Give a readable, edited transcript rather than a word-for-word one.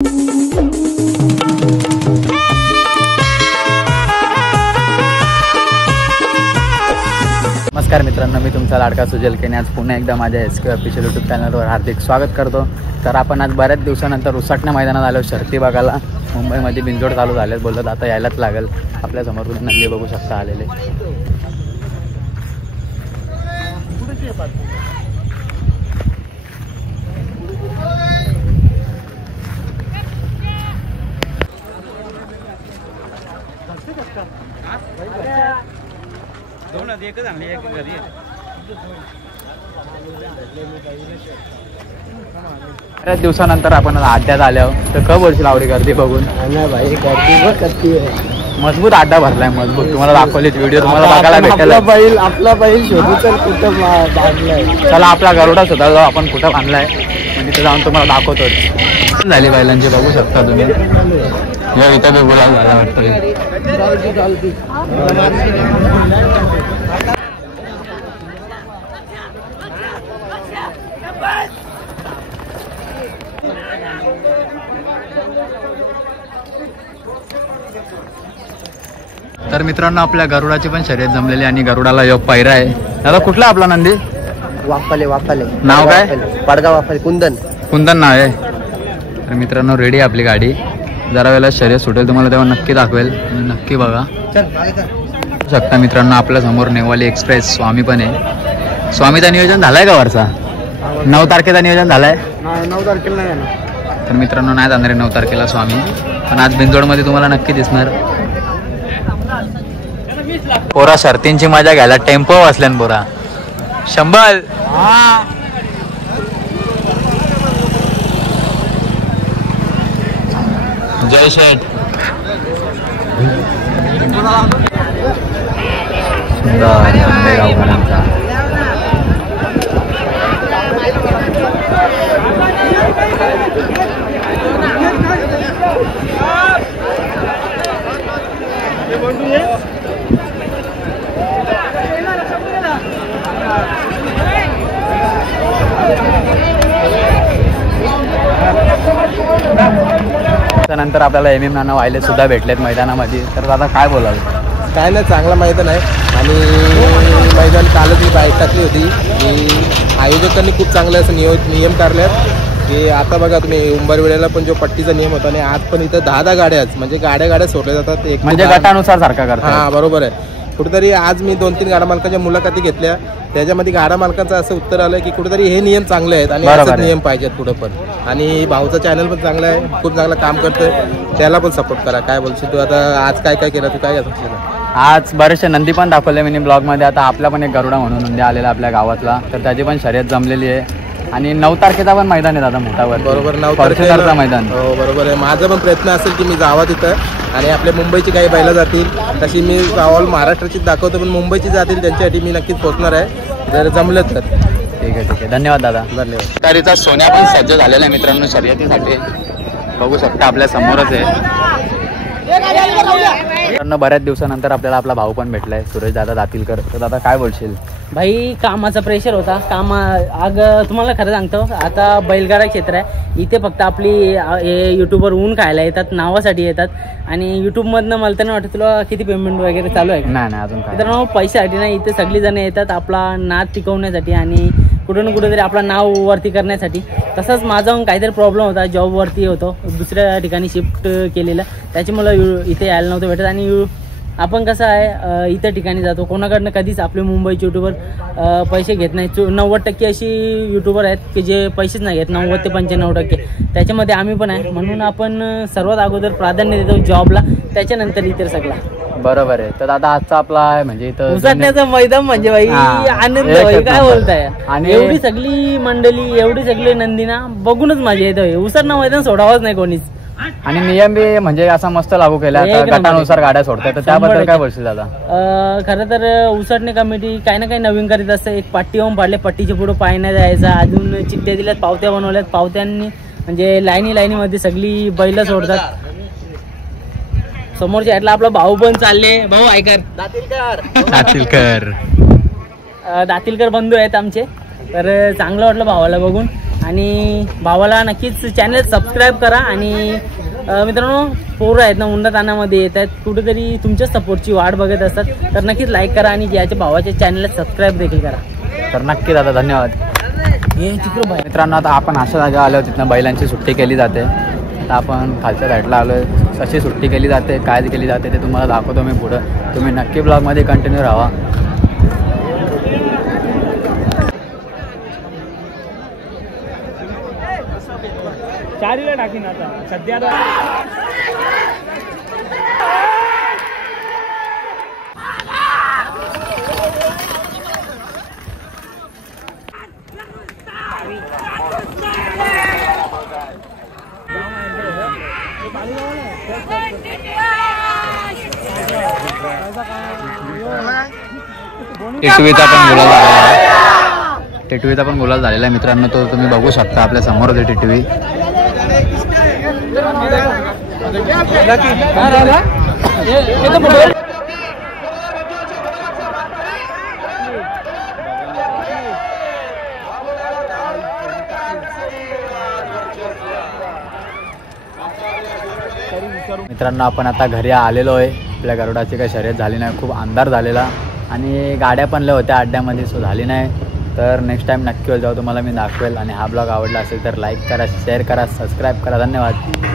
नमस्कार मित्रांनो, मी तुमचा लाडका सुजल केने आज पुन्हा एकदा माझ्या SK ऑफिशियल यूट्यूब चॅनलवर हार्दिक स्वागत करतो। तर आपण आज बऱ्याच दिवसानंतर उसाटण्या मैदानात आलो शर्ती बघायला। मुंबईमध्ये बिंजोड चालू झाले, बोलत आता यायलाच लागेल। आपल्या समोर तुम्ही नंदी बघू शकता आलेले। बऱ्याच दिवसानंतर आपण अड्ड्यात आलो, तर कब बोलशील आवडी गर्दी बघून? नाही भाई, गर्दी मजबूत अड्डा भरलाय, मजबूत। तुम्हाला दाखवले व्हिडिओ, तुम्हाला बघायला भेटेल। आपला बैल शोधू तर कुठं बांधलाय। चला आपला गरुडा सुद्धा जाऊ आपण कुठं बांधलाय, म्हणजे तिथे जाऊन तुम्हाला दाखवतोच। झाली बैलांची बघू शकता तुम्ही। या इथं बी गुलाल झाला वाटतं। तर मित्रांनो, आपल्या गरुडाची पण शर्यत जमलेली आणि गरुडाला योग पायरा आहे। दादा कुठला आपला नंदी? वाफाले नाव काय? पडगा वाफाले, कुंदन नाव आहे। तर मित्रांनो, रेडी आपली गाडी। जरा वेळेला शर्यत सुटेल तुम्हाला तेव्हा नक्की दाखवेल, नक्की बघा शकता। मित्रांनो, आपल्या समोर नेवाली एक्सप्रेस स्वामी पण आहे। स्वामीचा नियोजन झालाय का वरचा? 9 तारखेचा नियोजन झालाय? 9 तारखेला नाही ना। तर मित्रांनो, नाही जाणार आहे 9 तारखेला स्वामी, पण आज बिंजोडमध्ये तुम्हाला नक्की दिसणार। पोरा शर्तींची मजा घ्यायला टेम्पो वाचल्यान पोरा। शंभल जय शेठ त्यानंतर आपल्याला MM नाना वाहिले सुद्धा भेटलेत मैदानामध्ये। तर दादा काय बोलाल? काय नाही, चांगला मैदान आहे आणि मैदान कालच मी बाईक टाकली होती की आयोजकांनी खूप चांगले असं नियम काढल्यात की आता बघा तुम्ही उंबरवेळेला पण जो पट्टीचा नियम होता आणि आज पण इथं 10 गाड्याच, म्हणजे गाड्या सोडल्या जातात, एक म्हणजे गटानुसार सारखा करतात। हां बरोबर आहे। कुठेतरी आज मी 2-3 गाडा मालकांच्या मुलाखती घेतल्या, त्याच्यामध्ये गाडा मालकांचं असं उत्तर आलं की कुठेतरी हे नियम चांगले आहेत आणि असेच नियम पाहिजेत पुढे पण। आणि भाऊचा चॅनल पण चांगला आहे, खूप चांगलं काम करतोय, त्याला पण सपोर्ट करा। काय बोलशील तू? आता आज काय केलं तू? काय आज बरेचसे नंदी पण दाखवले मी ब्लॉगमध्ये। आता आपला पण एक गरुडा म्हणून नंदी आलेला आपल्या गावातला, तर त्याची पण शर्यत जमलेली आहे। आणि 9 तारखेचा पण मैदान आहे दादा मोठावर। बरोबर, 9 तारखेचा मैदान। हो बरोबर आहे। माझा पण प्रयत्न असेल की मी जावा तिथं आणि आपल्या मुंबईची काही बैला जातील तशी मी ऑल महाराष्ट्राचीच दाखवतो, पण मुंबईची जातील त्यांच्यासाठी मी नक्कीच पोहोचणार आहे जर जमलं तर। ठीक आहे, धन्यवाद दादा। धन्यवाद। तरीचा सोन्या पण सज्ज झालेला आहे मित्रांनो शर्यतीसाठी, बघू शकता आपल्या समोरच आहे। मित्रांनो, बऱ्याच दिवसानंतर आपल्याला आपला भाऊ पण भेटलाय, सुरेश दादा दातीलकर। तर दादा काय बोलशील? भाई, कामाचा प्रेशर होता। आग तुम्हाला खरं सांगतो, आता बैलगाडा क्षेत्र आहे इथे, फक्त आपली युट्यूबवर ऊन खायला येतात, नावासाठी येतात। आणि युट्यूबमधनं मला तर नाही वाटत तुला किती पेमेंट वगैरे चालू आहे? नाही अजून काय। मित्रांनो, पैशासाठी नाही, इथे सगळी जण येतात आपला नाद टिकवण्यासाठी आणि कुठं ना कुठेतरी आपला नाव वरती करण्यासाठी। तसंच माझा काहीतरी प्रॉब्लेम होता, जॉबवरती होतो, दुसऱ्या ठिकाणी शिफ्ट केलेलं, त्याच्यामुळे इथे यायला नव्हतं भेटत। आणि आपण कसं आहे, इतर ठिकाणी जातो, कोणाकडनं कधीच आपले मुंबईचे यूट्यूबर पैसे घेत नाही। 90% अशी यूट्यूबर आहेत की जे पैसेच नाही घेत, 90 ते 95%। त्याच्यामध्ये आम्ही पण आहे, म्हणून आपण सर्वात अगोदर प्राधान्य देतो जॉबला, त्याच्यानंतर इतर सगळा। बरोबर आहे। तर आता आजचा आपला आहे म्हणजे इथं उसाटण्याचं मैदान म्हणजे भाई आनंद भाई, काय बोलताय? आणि एवढी सगळी मंडळी, एवढी सगळी नंदीना बघूनच माझ्या येतं, उसाटणं मैदान सोडावंच नाही कोणीच। आणि नियम बी म्हणजे असा मस्त लागू केला, गटानुसार गाड्या सोडतात, तर त्याबद्दल काय बोलशील दादा? खरं तर उसाटणे कमिटी काही ना काही नवीन करीत असतं। एक पट्टी होऊन पाडले, पट्टीच्या पुढे पाय नाही जायचा, अजून चिठ्ठ्या दिल्यात, पावत्या बनवल्यात, पावत्यांनी म्हणजे लाईनीमध्ये सगळी बैल सोडतात। समोरच्या ॲटला आपला भाऊ पण चालले, भाऊ ऐकर दातीलकर बंधू आहेत आमचे। तर चांगलं वाटलं भावाला बघून आणि भावाला नक्कीच चॅनल सबस्क्राईब करा. आणि मित्रांनो, पोरं आहेत ना उन्नत तानामध्ये येत आहेत, कुठेतरी तुमच्या सपोर्टची वाट बघत असतात, तर नक्कीच लाईक करा आणि याच्या भावाच्या चॅनलला सबस्क्राईब देखील करा. तर नक्की दादा धन्यवाद. मित्रांनो, आता आपण अशा जागा आलो तिथनं बैलांची सुट्टी केली जाते. आता आपण खालच्या साईडला आलो आहे, कशी सुट्टी केली जाते, काय केली जाते ते तुम्हाला दाखवतो मी पुढं. तुम्ही नक्की ब्लॉगमध्ये कंटिन्यू राहा. चारीला टाकीन आता सध्या. टिटवीचा पण गुलाल झालेला आहे मित्रांनो, तो तुम्ही बघू शकता आपल्या समोर होते टिटवी. मित्रांनो, आपण आता घरी आलेलो आहे. आपल्या गरुडाची काही शर्यत झाली नाही, खूप अंधार झालेला आणि गाड्या पण लय होत्या अड्ड्यामध्ये, सो झाली नाही. तर नेक्स्ट टाइम नक्की जाऊ, तुम्हाला मी दाखवेल. आणि हा ब्लॉग आवडला असेल तर लाईक करा, शेअर करा, सबस्क्राईब करा. धन्यवाद.